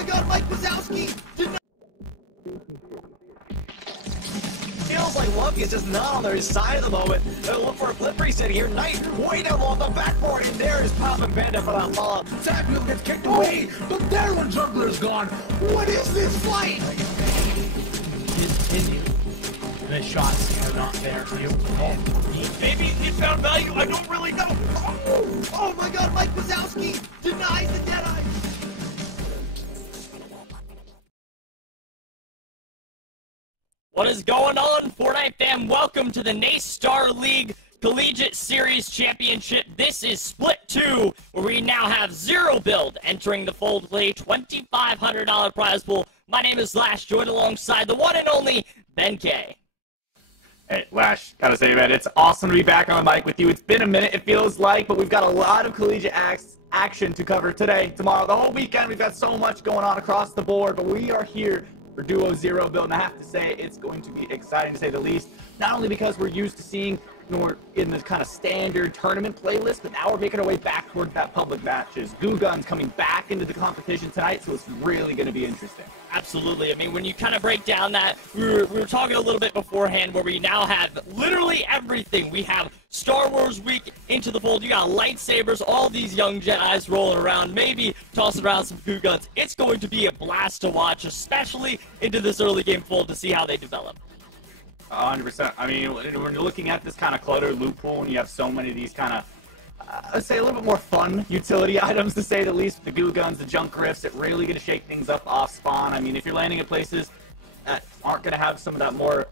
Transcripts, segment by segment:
my god, Mike Wazowski did not. Feels like Lumpy is just not on their side of the moment. They'll look for a flip reset here. Knight way down low on the backboard, and there is Pop and Panda for that follow-up. Samuel gets kicked away, but there one juggler is gone. What is this fight? Continue. The shots are not there. Maybe he found value. I don't really know. Oh my god, Mike Wazowski denies the Deadeye. What is going on, Fortnite fam? Welcome to the NACE Star League Collegiate Series Championship. This is Split 2, where we now have Zero Build entering the fold to play $2,500 prize pool. My name is Lash, joined alongside the one and only Ben K. Hey, Lash, gotta say, man, it's awesome to be back on the mic with you. It's been a minute, it feels like, but we've got a lot of collegiate action to cover today, tomorrow, the whole weekend. We've got so much going on across the board, but we are here for Duo Zero Build, and I have to say, it's going to be exciting to say the least. Not only because we're used to seeing in this kind of standard tournament playlist, but now we're making our way back towards that public matches. Goo Guns coming back into the competition tonight, so it's really going to be interesting. Absolutely. I mean, when you kind of break down that, we were talking a little bit beforehand where we now have literally everything. We have Star Wars Week into the fold. You got lightsabers, all these young Jedis rolling around, maybe tossing around some Goo Guns. It's going to be a blast to watch, especially into this early game fold to see how they develop. 100%. I mean, when you're looking at this kind of cluttered loot pool, and you have so many of these kind of, let's say, a little bit more fun utility items, to say the least, the Goo Guns, the Junk Rifts, it really going to shake things up off spawn. I mean, if you're landing at places that aren't going to have some of that more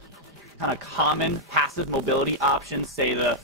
kind of common passive mobility options, say the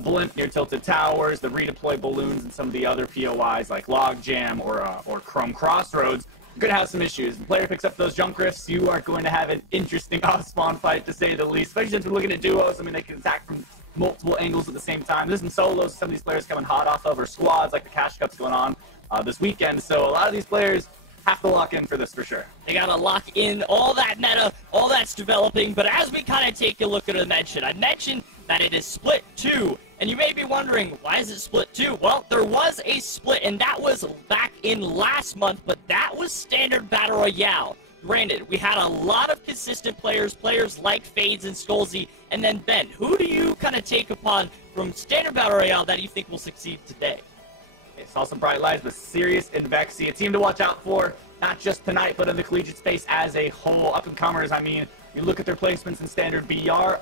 blimp near tilted towers, the redeploy balloons, and some of the other POIs like Logjam or Chrome Crossroads, you're going to have some issues. The player picks up those Junk Rifts, you are going to have an interesting off-spawn fight, to say the least, especially since we're looking at duos. I mean, they can attack from multiple angles at the same time. There's some solos some of these players coming hot off of, or squads like the Cash Cup's going on this weekend. So a lot of these players have to lock in for this for sure. They got to lock in all that meta, all that's developing. But as we kind of take a look at I mentioned that it is Split 2. And you may be wondering, why is it Split 2? Well, there was a split, and that was back in last month, but that was Standard Battle Royale. Granted, we had a lot of consistent players like Fades and Skullsy, and then Ben, who do you kind of take upon from Standard Battle Royale that you think will succeed today? I saw some bright lights with Sirius and Vexy, a team to watch out for, not just tonight, but in the collegiate space as a whole. Up-and-comers, I mean, you look at their placements in Standard BR,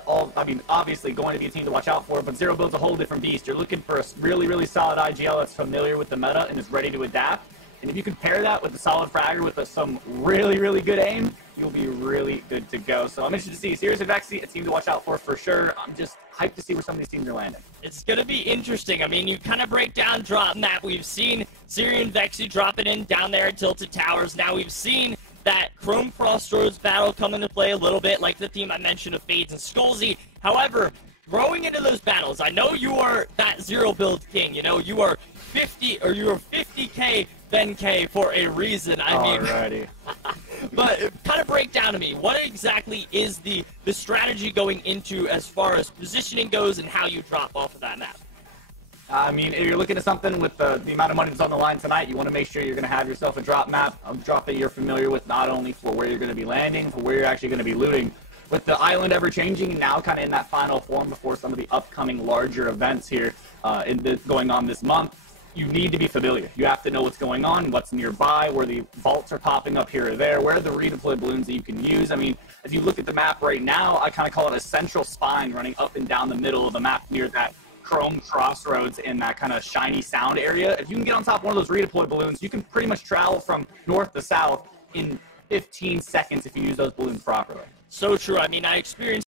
obviously going to be a team to watch out for, but Zero Build's a whole different beast. You're looking for a really, really solid IGL that's familiar with the meta and is ready to adapt. And if you can pair that with a solid fragger with some really, really good aim, you'll be really good to go. So I'm interested to see Sirius and Vexy, a team to watch out for sure. I'm just hyped to see where some of these teams are landing. It's going to be interesting. I mean, you kind of break down drop map. We've seen Sirius and Vexy dropping in down there at Tilted Towers. Now we've seen that Chrome Crossroads battle come into play a little bit, like the team I mentioned of Fades and Skullsy. However, growing into those battles, I know you are that Zero Build king. You know, you are 50K Ben K for a reason. I mean, but kind of break down to me, what exactly is the strategy going into as far as positioning goes and how you drop off of that map? I mean, if you're looking at something with the amount of money that's on the line tonight, you want to make sure you're going to have yourself a drop map, a drop that you're familiar with, not only for where you're going to be landing, for where you're actually going to be looting. With the island ever changing and now kind of in that final form before some of the upcoming larger events here going on this month, you need to be familiar. You have to know what's going on, what's nearby, where the vaults are popping up here or there, where are the redeploy balloons that you can use. I mean, if you look at the map right now, I kind of call it a central spine running up and down the middle of the map near that Chrome Crossroads in that kind of shiny sound area. If you can get on top of one of those redeploy balloons, you can pretty much travel from north to south in 15 seconds if you use those balloons properly. So true. I mean, I experienced